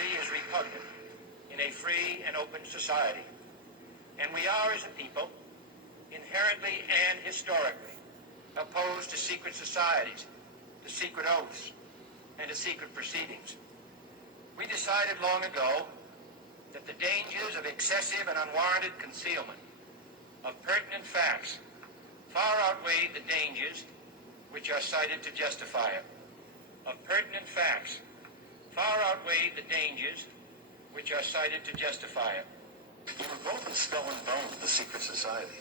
secrecy is repugnant in a free and open society. And we are, as a people, inherently and historically opposed to secret societies, to secret oaths, and to secret proceedings. We decided long ago that the dangers of excessive and unwarranted concealment of pertinent facts far outweighed the dangers which are cited to justify it. Of pertinent facts far outweighed the dangers which are cited to justify it. You were both in Skull and Bones, the secret society.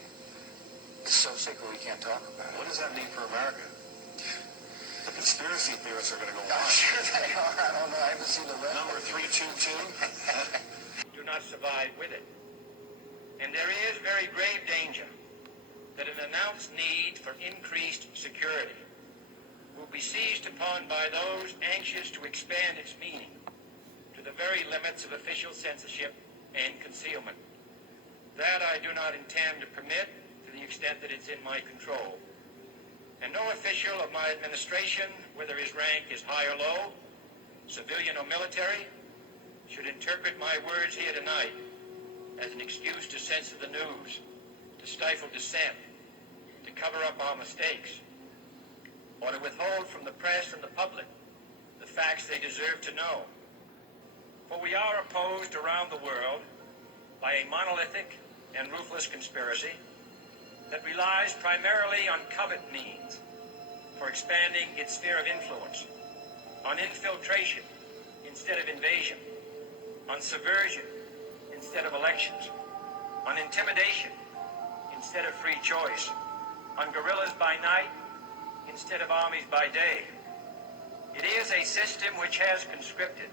It's so secret we can't talk about it. What does that mean for America? The conspiracy theorists are going to go I'm sure they are. I don't know. I haven't seen the rest. Number 322? Do not survive with it. And there is very grave danger that an announced need for increased security will be seized upon by those anxious to expand its meaning to the very limits of official censorship and concealment. That I do not intend to permit to the extent that it's in my control. And no official of my administration, whether his rank is high or low, civilian or military, should interpret my words here tonight as an excuse to censor the news, to stifle dissent, to cover up our mistakes, or to withhold from the press and the public the facts they deserve to know. For we are opposed around the world by a monolithic and ruthless conspiracy that relies primarily on covert means for expanding its sphere of influence, on infiltration instead of invasion, on subversion instead of elections, on intimidation instead of free choice, on guerrillas by night instead of armies by day. It is a system which has conscripted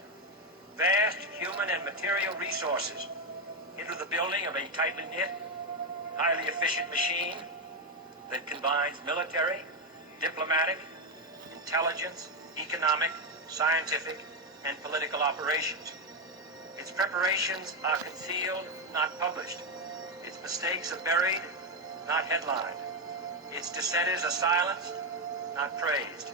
vast human and material resources into the building of a tightly knit, highly efficient machine that combines military, diplomatic, intelligence, economic, scientific, and political operations. Its preparations are concealed, not published. Its mistakes are buried, not headlined. Its dissenters are silenced, not praised.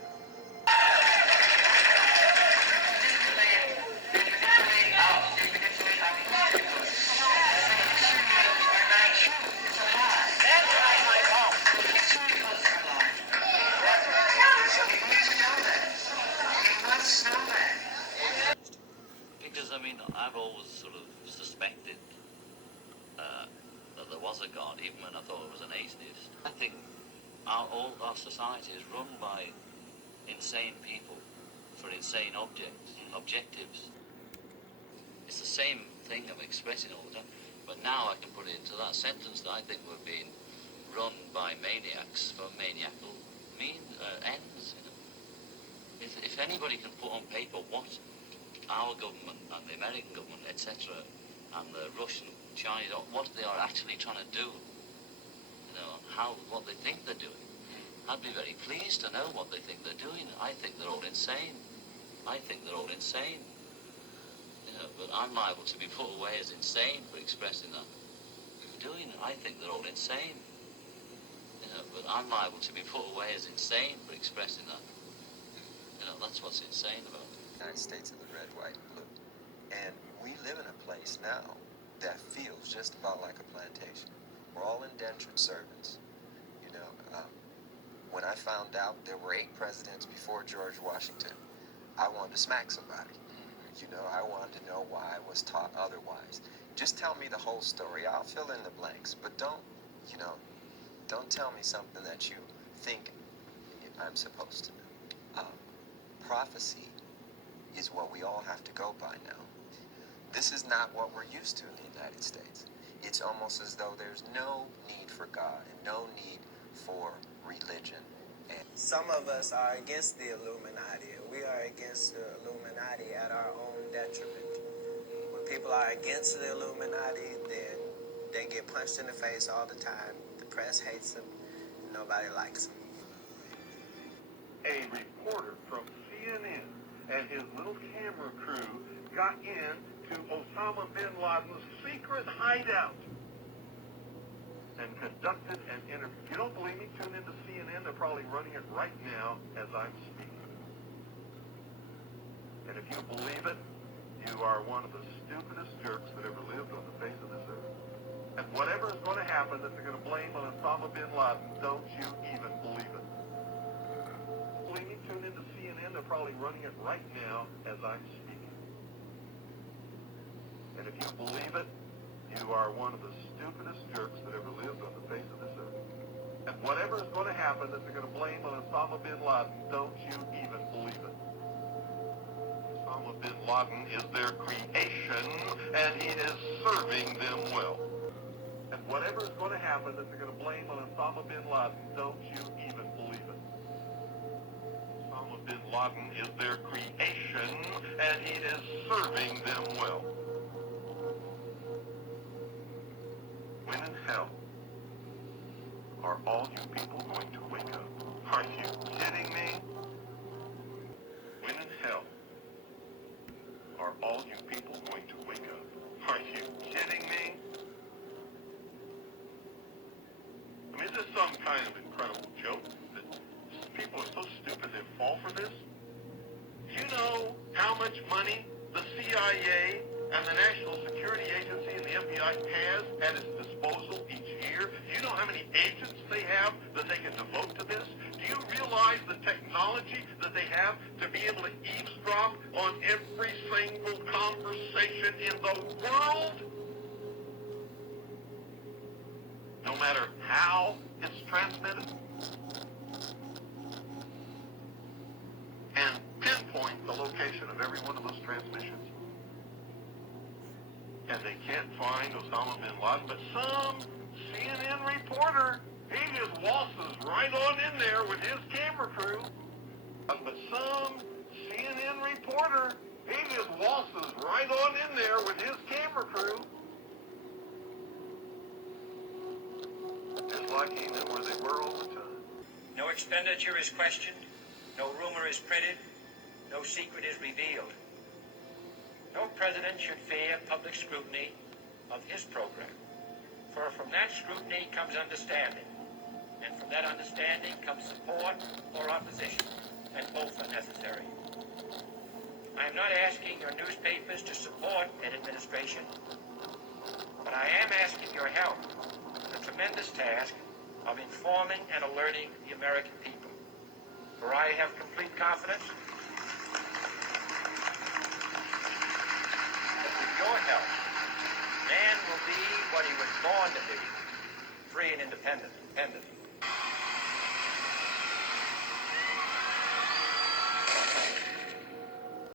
Because, I mean, I've always sort of suspected that there was a God, even when I thought it was an atheist. I think all our society is run by insane people for insane objectives. It's the same thing I'm expressing all the time, but now I can put it into that sentence that I think we're being run by maniacs for maniacal ends. You know? If anybody can put on paper what our government and the American government, etc., and the Russian, Chinese, what they are actually trying to do, you know, what they think they're doing, I'd be very pleased to know what they think they're doing. I think they're all insane. You know, but I'm liable to be put away as insane for expressing that. I think they're all insane. You know, but I'm liable to be put away as insane for expressing that. You know, that's what's insane about it. The United States of the red, white, and blue. And we live in a place now that feels just about like a plantation. We're all indentured servants. You know, when I found out there were 8 presidents before George Washington, I wanted to smack somebody. You know, I wanted to know why I was taught otherwise. Just tell me the whole story. I'll fill in the blanks, but don't tell me something that you think I'm supposed to know. Prophecy is what we all have to go by now. This is not what we're used to in the United States. It's almost as though there's no need for God and no need for religion. And some of us are against the Illuminati. We are against the Illuminati at our own detriment. When people are against the Illuminati, then they get punched in the face all the time. The press hates them. Nobody likes them. A reporter from CNN and his little camera crew got into Osama bin Laden's secret hideout and conducted an interview. You don't believe me? Tune into CNN. They're probably running it right now as I'm speaking. And if you believe it, you are one of the stupidest jerks that ever lived on the face of this earth. And whatever is going to happen that they're going to blame on Osama bin Laden, don't you even believe it. When you tune into CNN, they're probably running it right now as I'm speaking. And if you believe it, you are one of the stupidest jerks that ever lived on the face of this earth. And whatever is going to happen that they're going to blame on Osama bin Laden, don't you even believe it. Osama bin Laden is their creation, and he is serving them well. And whatever is going to happen that they're going to blame on Osama bin Laden, don't you even believe it. Osama bin Laden is their creation, and he is serving them well. When in hell are all you people going to wake up? Are you kidding me? When in hell are all you people going to wake up? Are you kidding me? I mean, is this some kind of incredible joke that people are so stupid they fall for this? Do you know how much money the CIA and the National Security Agency and the FBI has at its disposal each year? Do you know how many agents they have that they can devote to this? Do you realize the technology that they have to be able to eavesdrop on every single conversation in the world? No matter how it's transmitted? And pinpoint the location of every one of those transmissions. And they can't find Osama bin Laden, but some CNN reporter, he just waltzes right on in there with his camera crew. But some CNN reporter, he just waltzes right on in there with his camera crew. Just like he knew where they were all the time. No expenditure is questioned, no rumor is printed, no secret is revealed. No president should fear public scrutiny of his program, for from that scrutiny comes understanding, and from that understanding comes support or opposition, and both are necessary. I am not asking your newspapers to support an administration, but I am asking your help in the tremendous task of informing and alerting the American people. For I have complete confidence